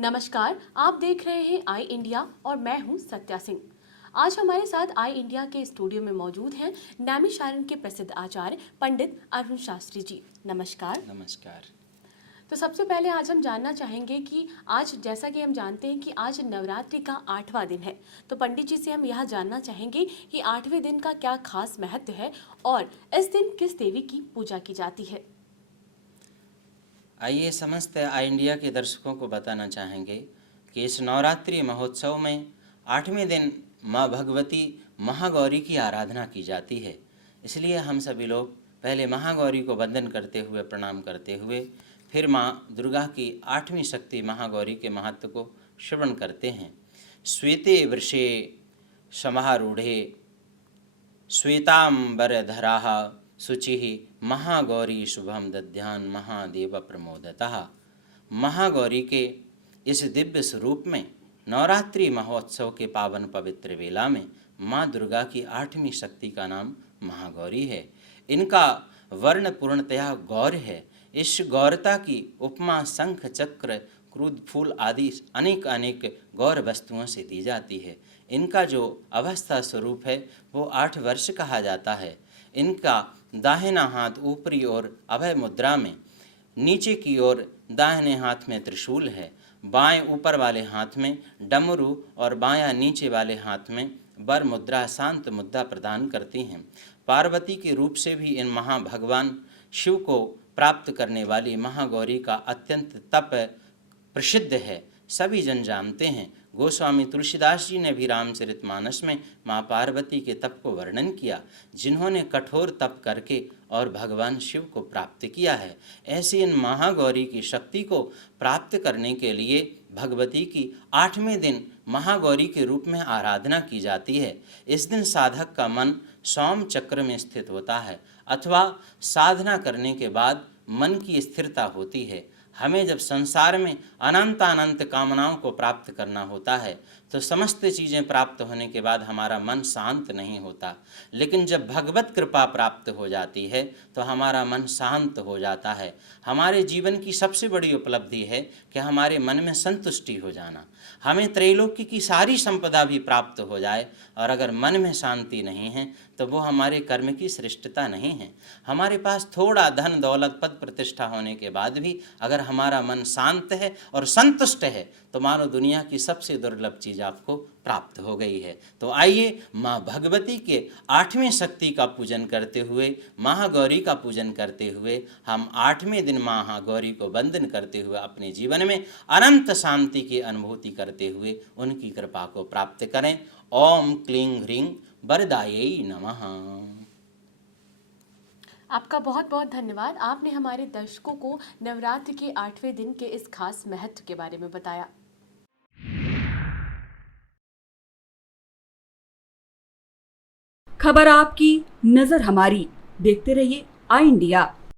नमस्कार, आप देख रहे हैं आई इंडिया और मैं हूं सत्या सिंह। आज हमारे साथ आई इंडिया के स्टूडियो में मौजूद हैं नैमिषारण्य के प्रसिद्ध आचार्य पंडित अरुण शास्त्री जी। नमस्कार। नमस्कार। तो सबसे पहले आज हम जानना चाहेंगे कि आज जैसा कि हम जानते हैं कि आज नवरात्रि का 8वां दिन है, तो पंडित जी से हम यह जानना चाहेंगे कि 8वें दिन का क्या खास महत्व है और इस दिन किस देवी की पूजा की जाती है। आइए समस्त आई इंडिया के दर्शकों को बताना चाहेंगे कि इस नवरात्रि महोत्सव में 8वें दिन माँ भगवती महागौरी की आराधना की जाती है। इसलिए हम सभी लोग पहले महागौरी को वंदन करते हुए, प्रणाम करते हुए, फिर माँ दुर्गा की 8वीं शक्ति महागौरी के महत्व को श्रवण करते हैं। श्वेते वृषे समारूढ़े श्वेतांबरधराः शुचिः महागौरी शुभम दध्यान महादेव प्रमोदतः। महागौरी के इस दिव्य स्वरूप में नवरात्रि महोत्सव के पावन पवित्र वेला में माँ दुर्गा की 8वीं शक्ति का नाम महागौरी है। इनका वर्ण पूर्णतया गौर है। इस गौरता की उपमा शंख, चक्र, क्रोध, फूल आदि अनेक अनेक गौर वस्तुओं से दी जाती है। इनका जो अवस्था स्वरूप है वो 8 वर्ष कहा जाता है। इनका दाहिना हाथ ऊपरी ओर अभय मुद्रा में, नीचे की ओर दाहिने हाथ में त्रिशूल है, बाएं ऊपर वाले हाथ में डमरू और बायां नीचे वाले हाथ में वर मुद्रा, शांत मुद्रा प्रदान करती हैं। पार्वती के रूप से भी इन महाभगवान शिव को प्राप्त करने वाली महागौरी का अत्यंत तप प्रसिद्ध है, सभी जन जानते हैं। गोस्वामी तुलसीदास जी ने भी रामचरितमानस में माँ पार्वती के तप को वर्णन किया, जिन्होंने कठोर तप करके और भगवान शिव को प्राप्त किया है। ऐसी इन महागौरी की शक्ति को प्राप्त करने के लिए भगवती की 8वें दिन महागौरी के रूप में आराधना की जाती है। इस दिन साधक का मन सौम चक्र में स्थित होता है अथवा साधना करने के बाद मन की स्थिरता होती है। हमें जब संसार में अनंत अनंत कामनाओं को प्राप्त करना होता है तो समस्त चीज़ें प्राप्त होने के बाद हमारा मन शांत नहीं होता, लेकिन जब भगवत कृपा प्राप्त हो जाती है तो हमारा मन शांत हो जाता है। हमारे जीवन की सबसे बड़ी उपलब्धि है कि हमारे मन में संतुष्टि हो जाना। हमें त्रैलोक्य की सारी संपदा भी प्राप्त हो जाए और अगर मन में शांति नहीं है तो वो हमारे कर्म की श्रेष्ठता नहीं है। हमारे पास थोड़ा धन दौलत पद प्रतिष्ठा होने के बाद भी अगर हमारा मन शांत है और संतुष्ट है तो मानो दुनिया की सबसे दुर्लभ चीज़ आपको प्राप्त हो गई है। तो आइए माँ भगवती के 8वें शक्ति का पूजन करते हुए, महागौरी का पूजन करते हुए, हम 8वें दिन महागौरी को वंदन करते हुए अपने जीवन में अनंत शांति की अनुभूति करते हुए उनकी कृपा को प्राप्त करें। ओम क्लीं ह्रीं वरदायै नमः। आपका बहुत बहुत धन्यवाद। आपने हमारे दर्शकों को नवरात्रि के 8वें दिन के इस खास महत्व के बारे में बताया। खबर आपकी, नजर हमारी। देखते रहिए आई इंडिया।